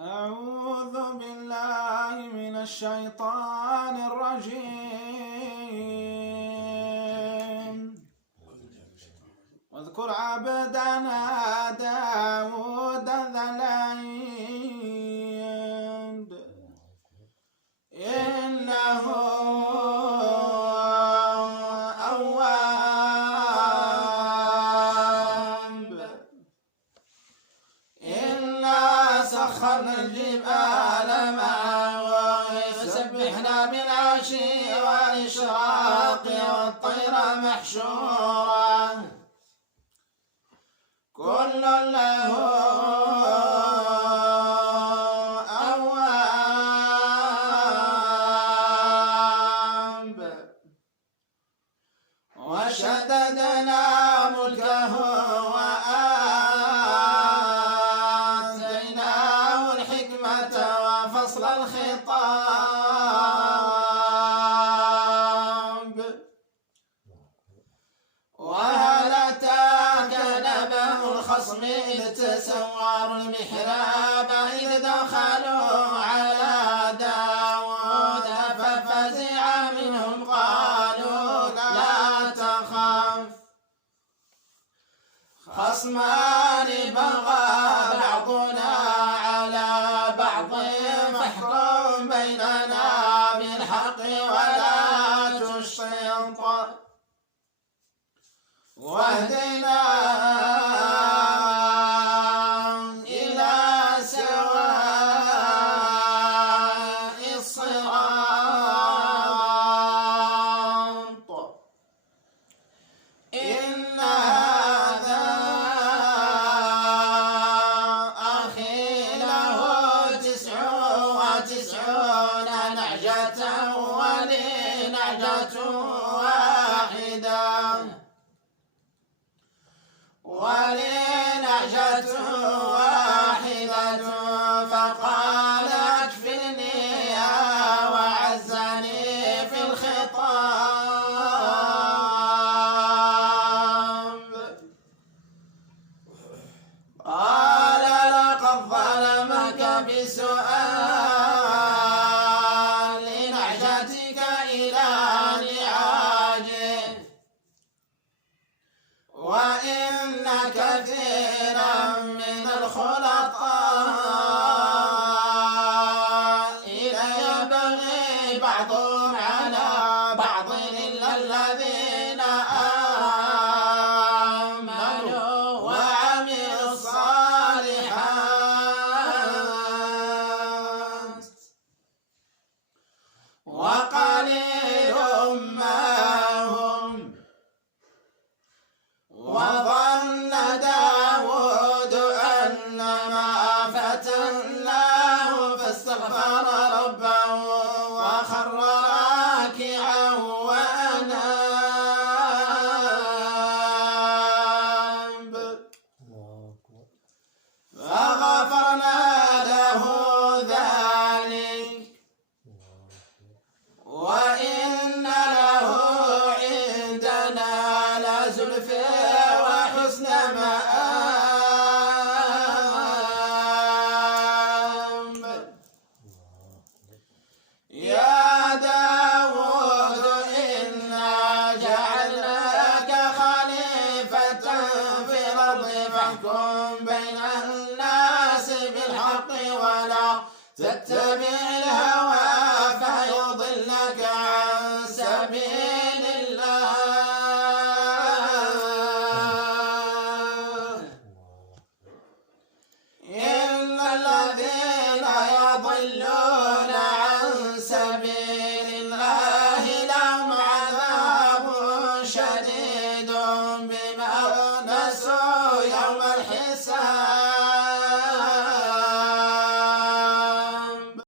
أعوذ بالله من الشيطان الرجيم. واذكر عبدنا داود ذا الأيد إنه أواب. إنا سخرنا الجبال معه يسبحنا بالعشي والإشراق والطير محشورا كل له أواب. وشددنا ملكه وآتيناه الحكمة وفصل الخطاب. وهل أتاك نبأ الخصم إذ تسوروا المحراب إذ دخلوا على داود ففزع منهم قالوا لا تخف خصمان بغى بعضنا على بعض فاحكم بيننا بالحق ولا تشطط واهدنا إلى سواء الصراط. إن هذا أخي له 99 نعجة ولي نعجة واحدة فقال اكفلنيها وعزني في الخطاب. قال لقد ظلمك بسؤال نعجتك إلى نعاجه وإن كثيرا من الخلطاء ليبغي بعضهم على بعض إلا الذين آمنوا وعملوا الصالحات وقليل ما هم. وظن داود أنما فتناه فاستغفر ربه وخر راكعا وأناب فغفرنا له ذلك وإن له عندنا لزلفى وحسن مآب. يا داود إنا جعلناك خليفة في الأرض فاحكم بين الناس بالحق ولا تتبع الهوى فيضلك عن سبيل الله. إن الذين يضلون